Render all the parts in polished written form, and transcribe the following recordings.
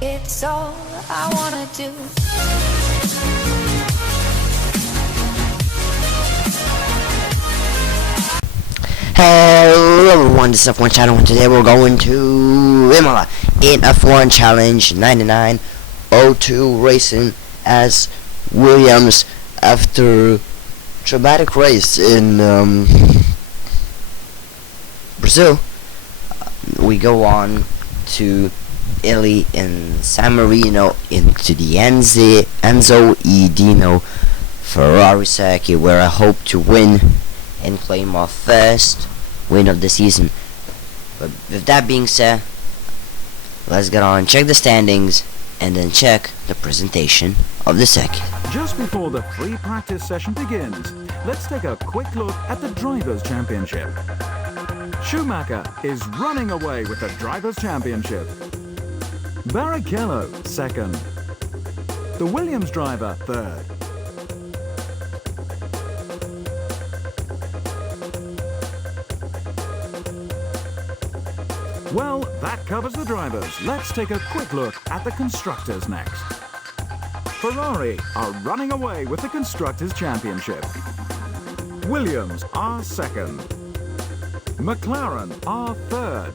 It's all I wanna do. Hello everyone, this is S1E4 channel, and today we're going to Imola in F1 Challenge 9902 racing as Williams after traumatic race in Brazil. We go on to Italy in San Marino into the Enzo E. Dino Ferrari circuit, where I hope to win and claim our first win of the season. But with that being said, let's get on, check the standings, and then check the presentation of the circuit. Just before the free practice session begins, let's take a quick look at the Drivers' Championship. Schumacher is running away with the Drivers' Championship. Barrichello second. The Williams driver third. Well, that covers the drivers. Let's take a quick look at the constructors next. Ferrari are running away with the Constructors' Championship. Williams are second. McLaren are third.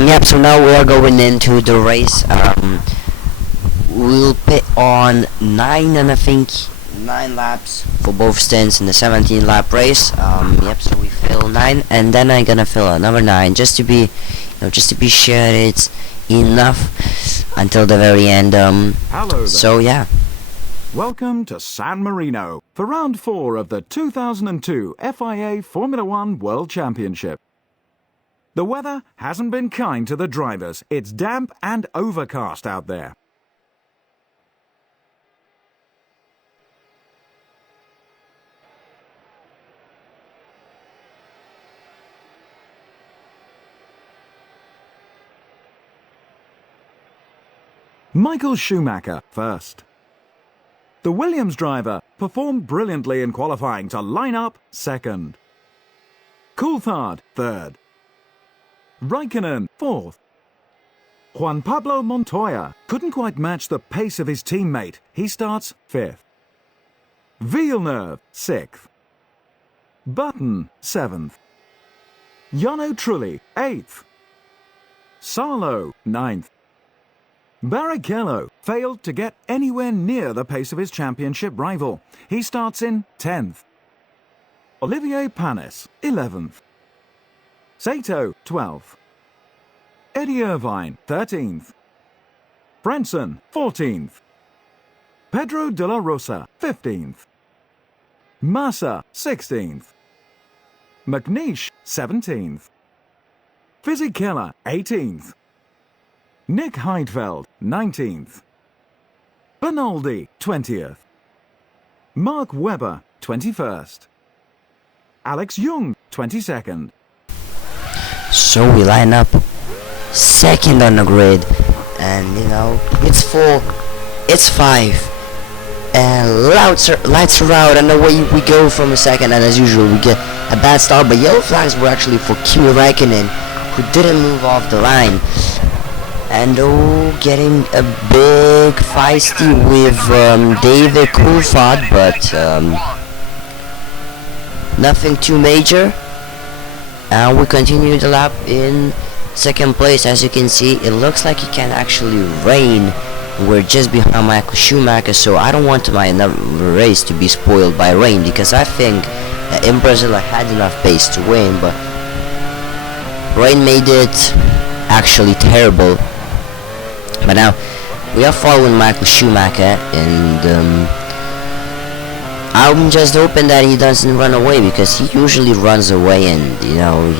Yep, so now we are going into the race. we'll pit on 9, and I think 9 laps for both stints in the 17 lap race. Yep, so we fill 9, and then I'm gonna fill another 9 just to be, just to be sure it's enough until the very end. Hello there. So yeah. Welcome to San Marino for round 4 of the 2002 FIA Formula One World Championship. The weather hasn't been kind to the drivers. It's damp and overcast out there. Michael Schumacher first. The Williams driver performed brilliantly in qualifying to line up second. Coulthard third. Raikkonen fourth. Juan Pablo Montoya couldn't quite match the pace of his teammate. He starts fifth. Villeneuve sixth. Button seventh. Jarno Trulli eighth. Sarlo ninth. Barrichello failed to get anywhere near the pace of his championship rival. He starts in 10th. Olivier Panis, 11th. Sato, 12th. Eddie Irvine, 13th. Frentzen, 14th. Pedro de la Rosa, 15th. Massa, 16th. McNeish, 17th. Fisichella, 18th. Nick Heidfeld, 19th. Bernaldi, 20th. Mark Webber, 21st. Alex Young, 22nd. So we line up second on the grid, and it's 4, it's 5, and lights are out, and away we go from a second, and as usual we get a bad start, but yellow flags were actually for Kimi Raikkonen, who didn't move off the line. And getting a big feisty with David Coulthard, but nothing too major. And we continue the lap in second place. As you can see, it looks like it can actually rain. We're just behind Michael Schumacher, so I don't want my another race to be spoiled by rain, because I think in Brazil I had enough pace to win, but rain made it actually terrible. But now we are following Michael Schumacher, and I'm just hoping that he doesn't run away, because he usually runs away, and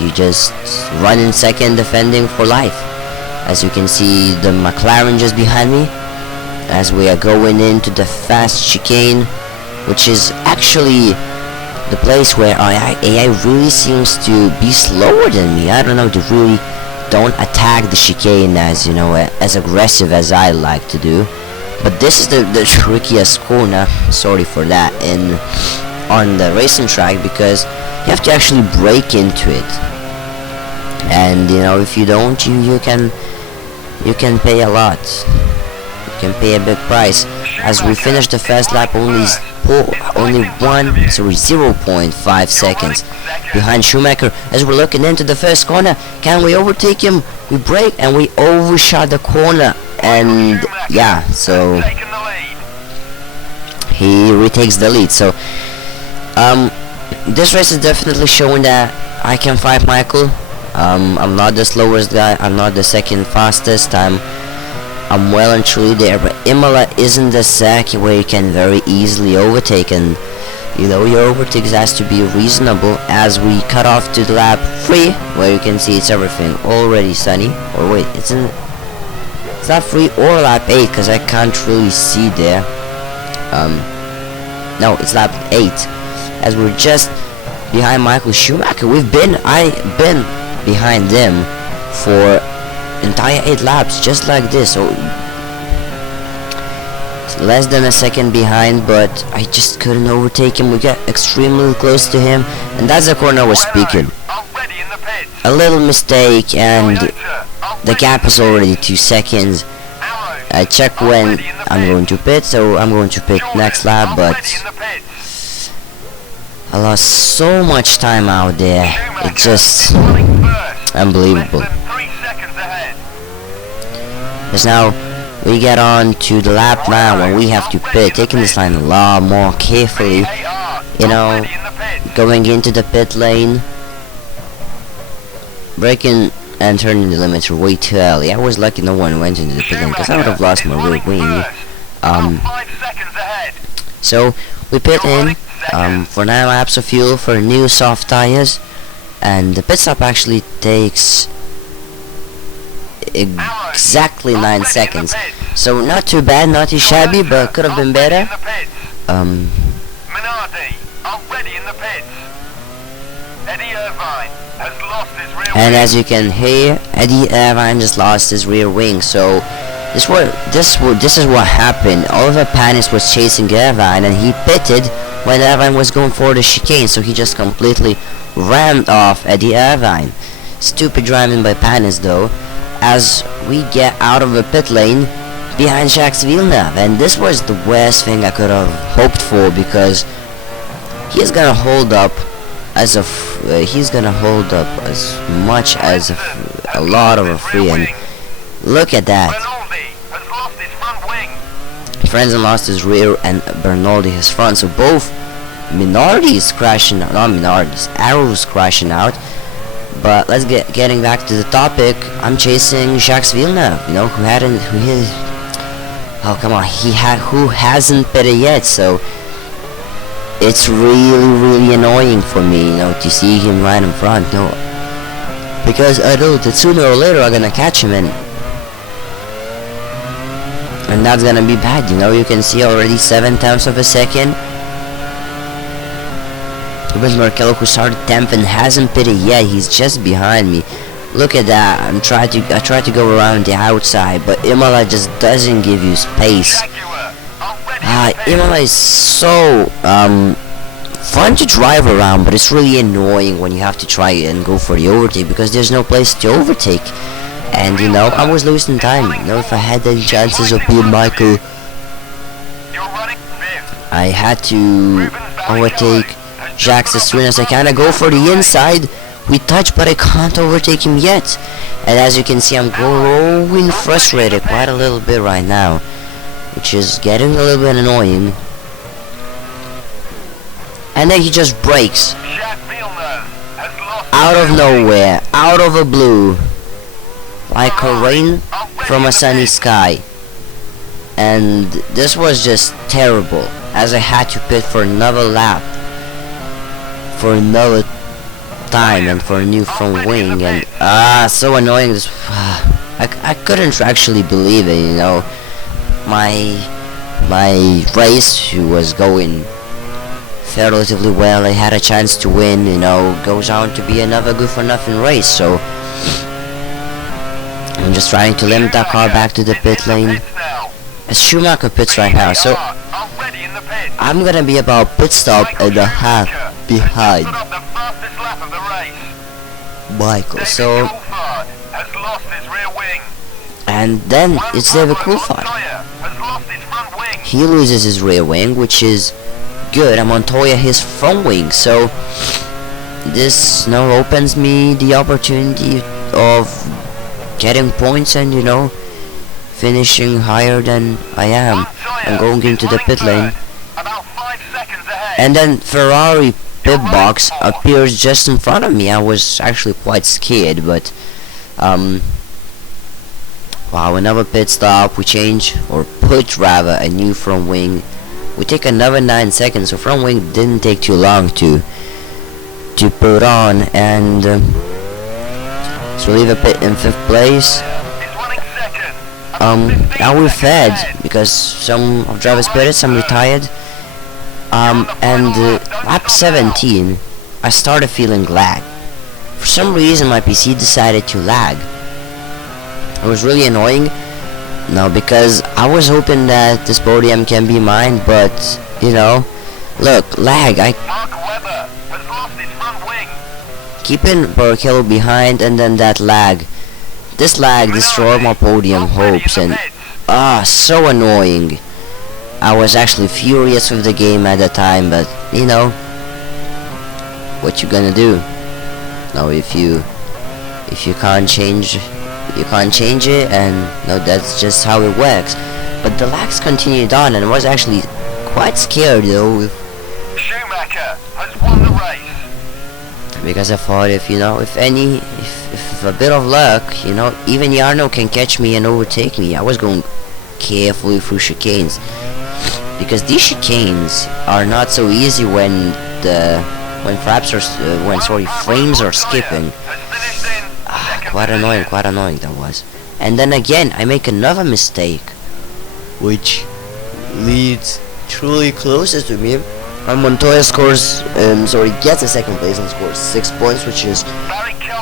you just run in second, defending for life. As you can see, the McLaren just behind me, as we are going into the fast chicane, which is actually the place where AI really seems to be slower than me. I don't know, they really don't attack the chicane as aggressive as I like to do. But this is the trickiest corner, sorry for that, on the racing track, because you have to actually break into it. And if you don't, you can pay a lot. You can pay a big price. As we finish the first lap, only 0.5 seconds behind Schumacher. As we're looking into the first corner, can we overtake him? We brake and we overshot the corner, and yeah, so he retakes the lead. So this race is definitely showing that I can fight Michael. I'm not the slowest guy, I'm not the second fastest, I'm well and truly there, but Imola isn't the circuit where you can very easily overtake, and your overtakes has to be reasonable. As we cut off to the lap 3, where you can see it's everything already sunny. Or wait, it's not 3 or lap 8, because I can't really see there. No, it's lap 8, as we're just behind Michael Schumacher. I've been behind them for entire 8 laps, just like this. So it's less than a second behind, but I just couldn't overtake him. We got extremely close to him, and that's the corner I was speaking. A little mistake, and the gap is already 2 seconds. I check when I'm going to pit, so I'm going to pit next lap, but I lost so much time out there. It's just unbelievable. As now we get on to the lap now when we have to pit, taking this line a lot more carefully, you know, going into the pit lane, braking and turning the limiter way too early. I was lucky no one went into the pit lane because I would have lost my rear wing. So we pit in for 9 laps of fuel for new soft tires, and the pit stop actually takes exactly 9 seconds. So not too bad, not too shabby, but could have been better. And as you can hear, Eddie Irvine just lost his rear wing. So this is what happened. Oliver Panis was chasing Irvine, and he pitted when Irvine was going for the chicane. So he just completely rammed off Eddie Irvine. Stupid driving by Panis though. As we get out of the pit lane behind Jacques Villeneuve, and this was the worst thing I could have hoped for, because he's gonna hold up as much as a lot of a free, and look at that. Frenzen lost his rear and Bernaldi his front, so both Minardi's crashing, not Minardi's, Arrows crashing out. But let's getting back to the topic. I'm chasing Jacques Villeneuve, you know, who hasn't pitted yet. So it's really annoying for me, you know, to see him right in front. No, because I know that sooner or later I'm gonna catch him, and that's gonna be bad. You know, you can see already 7/10 of a second. Rubens Barrichello, who started 10th and hasn't pitted yet, he's just behind me. Look at that. I tried to go around the outside, but Imola just doesn't give you space. Imola is so fun to drive around, but it's really annoying when you have to try and go for the overtake, because there's no place to overtake. And you know, I was losing time. You know, if I had any chances of being Michael, I had to overtake Jacques as soon as I can. I go for the inside. We touch, but I can't overtake him yet. And as you can see, I'm growing frustrated quite a little bit right now, which is getting a little bit annoying. And then he just brakes out of nowhere, out of the blue, like a rain from a sunny sky. And this was just terrible, as I had to pit for another lap, for another time, and for a new front wing. And so annoying. This I couldn't actually believe it, you know. My race was going relatively well. I had a chance to win, you know. Goes on to be another good for nothing race. So I'm just trying to limit that car back to the pit lane. As Schumacher pits right now, so I'm gonna be about pit stop and a half behind Michael. So, and then it's David Coulthard. He loses his rear wing, which is good. And Montoya his front wing. So this now opens me the opportunity of getting points and, you know, finishing higher than I am. I'm going into the pit lane, and then Ferrari pit box appears just in front of me. I was actually quite scared, but wow, another pit stop. We change, or put rather, a new front wing. We take another 9 seconds, so front wing didn't take too long to put on, and so leave a pit in 5th place. Now we're fed because some of drivers pitted, some retired. And lap 17, I started feeling lag. For some reason, my PC decided to lag. It was really annoying. No, because I was hoping that this podium can be mine, but you know, look, lag. Keeping Barrichello behind, and then that lag. This lag destroyed my podium hopes, and so annoying. I was actually furious with the game at the time, but you know, what you gonna do? Now if you can't change you can't change it, and you know, that's just how it works. But the lags continued on, and I was actually quite scared though, Schumacher has won the race. because I thought if a bit of luck, you know, even Jarno can catch me and overtake me. I was going carefully through chicanes, because these chicanes are not so easy when frames are skipping. Quite annoying that was. And then again, I make another mistake, which leads truly closer to me. And Montoya gets a second place and scores 6 points, which is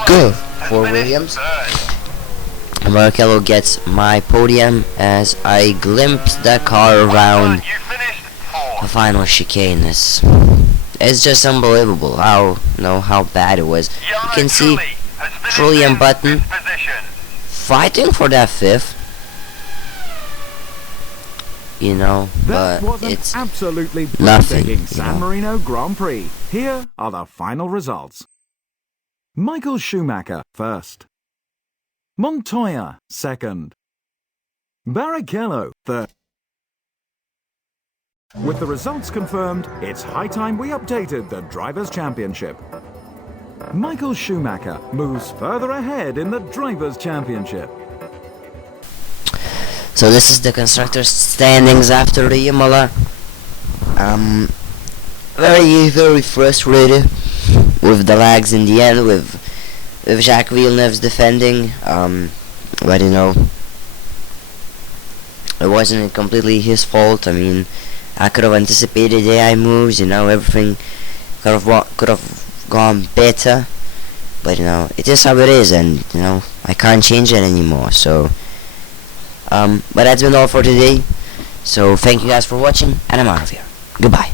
good for Williams. Barrichello gets my podium as I glimpse the car around the final chicane. It's just unbelievable how bad it was. You can see Trulli and Button fighting for that 5th. You know, That but was an it's absolutely nothing. breathtaking You San know. Marino Grand Prix. Here are the final results. Michael Schumacher first. Montoya second. Barrichello third. With the results confirmed, it's high time we updated the Drivers' Championship. Michael Schumacher moves further ahead in the Drivers' Championship. So this is the constructors' standings after the Imola. Very frustrated with the lags in the end, with Jacques Villeneuve's defending. But you know, it wasn't completely his fault. I mean, I could have anticipated AI moves. You know, everything could have gone better. But you know, it is how it is, and you know, I can't change it anymore. So. But that's been all for today. So thank you guys for watching, and I'm out of here. Goodbye.